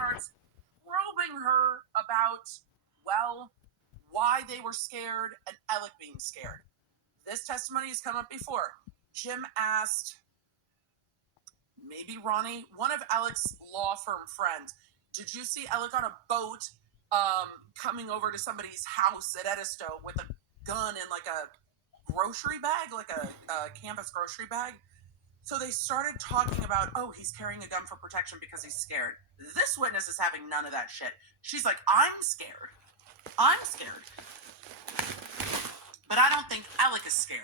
starts probing her about, well, why they were scared and Alec being scared. This testimony has come up before. Jim asked, maybe Ronnie, one of Alec's law firm friends, did you see Alec on a boat coming over to somebody's house at Edisto with a gun in like a grocery bag, like a canvas grocery bag? So they started talking about, oh, he's carrying a gun for protection because he's scared. This witness is having none of that shit. She's like, I'm scared. But I don't think Alec is scared.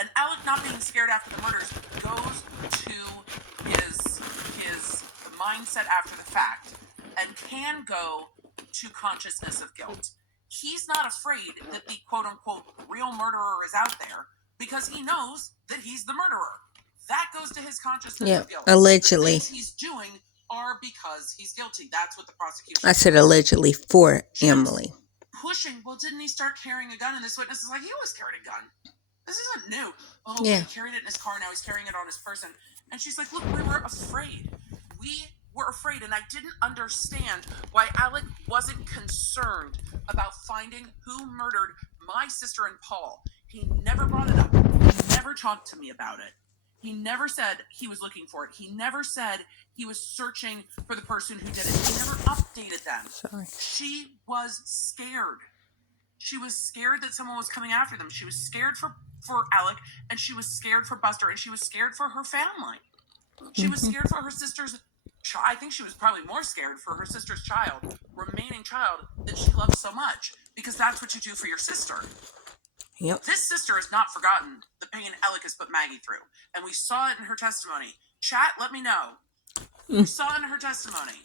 And Alec not being scared after the murders goes to his mindset after the fact and can go to consciousness of guilt. He's not afraid that the quote-unquote real murderer is out there because he knows that he's the murderer. That goes to his consciousness of guilt. Allegedly. The things he's doing are because he's guilty. That's what the prosecution I said allegedly for Emily. Pushing, well, didn't he start carrying a gun? And this witness is like, he was carrying a gun. This isn't new. Oh, Yeah. He carried it in his car, now he's carrying it on his person. And she's like, look, we were afraid. We were afraid, and I didn't understand why Alec wasn't concerned about finding who murdered my sister and Paul. He never brought it up. He never talked to me about it. He never said he was looking for it. He never said he was searching for the person who did it. He never updated them. Sorry. She was scared. She was scared that someone was coming after them. She was scared for Alec, and she was scared for Buster, and she was scared for her family. She was scared for her sister's child. I think she was probably more scared for her sister's remaining child that she loves so much, because that's what you do for your sister. Yep. This sister has not forgotten the pain Alec has put Maggie through. And we saw it in her testimony. Chat, let me know. We saw it in her testimony.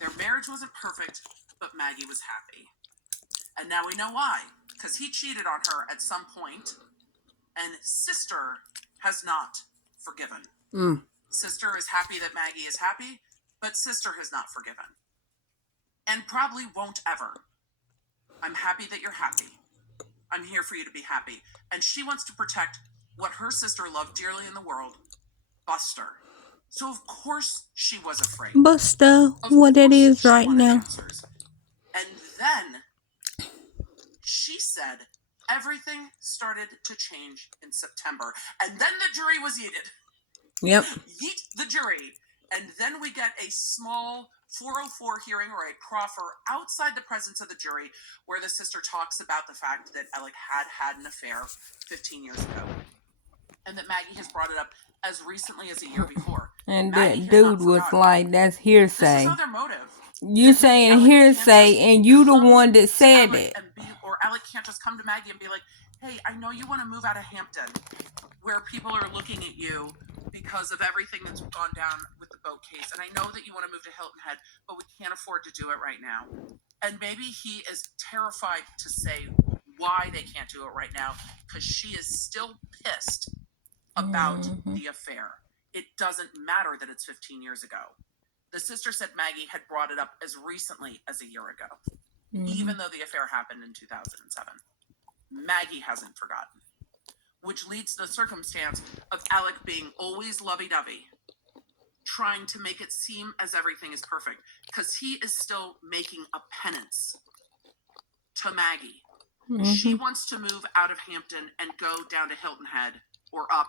Their marriage wasn't perfect, but Maggie was happy. And now we know why. Because he cheated on her at some point, and sister has not forgiven. Sister is happy that Maggie is happy, but sister has not forgiven. And probably won't ever. I'm happy that you're happy. I'm here for you to be happy. And she wants to protect what her sister loved dearly in the world, Buster. So of course she was afraid. Buster, what it is right now. Answers. And then she said everything started to change in September. And then the jury was yeeted. Yep. Yeet the jury. And then we get a small 404 hearing or a proffer outside the presence of the jury where the sister talks about the fact that Alec had an affair 15 years ago. And that Maggie has brought it up as recently as a year before. And Maggie that dude was like, that's hearsay. This is other motive. You saying hearsay and you the one that said it. Or Alec can't just come to Maggie and be like, hey, I know you want to move out of Hampton where people are looking at you because of everything that's gone down with the boat case. And I know that you want to move to Hilton Head, but we can't afford to do it right now. And maybe he is terrified to say why they can't do it right now because she is still pissed about the affair. It doesn't matter that it's 15 years ago. The sister said Maggie had brought it up as recently as a year ago, even though the affair happened in 2007. Maggie hasn't forgotten, which leads to the circumstance of Alec being always lovey-dovey, trying to make it seem as everything is perfect, because he is still making a penance to Maggie. She wants to move out of Hampton and go down to Hilton Head or up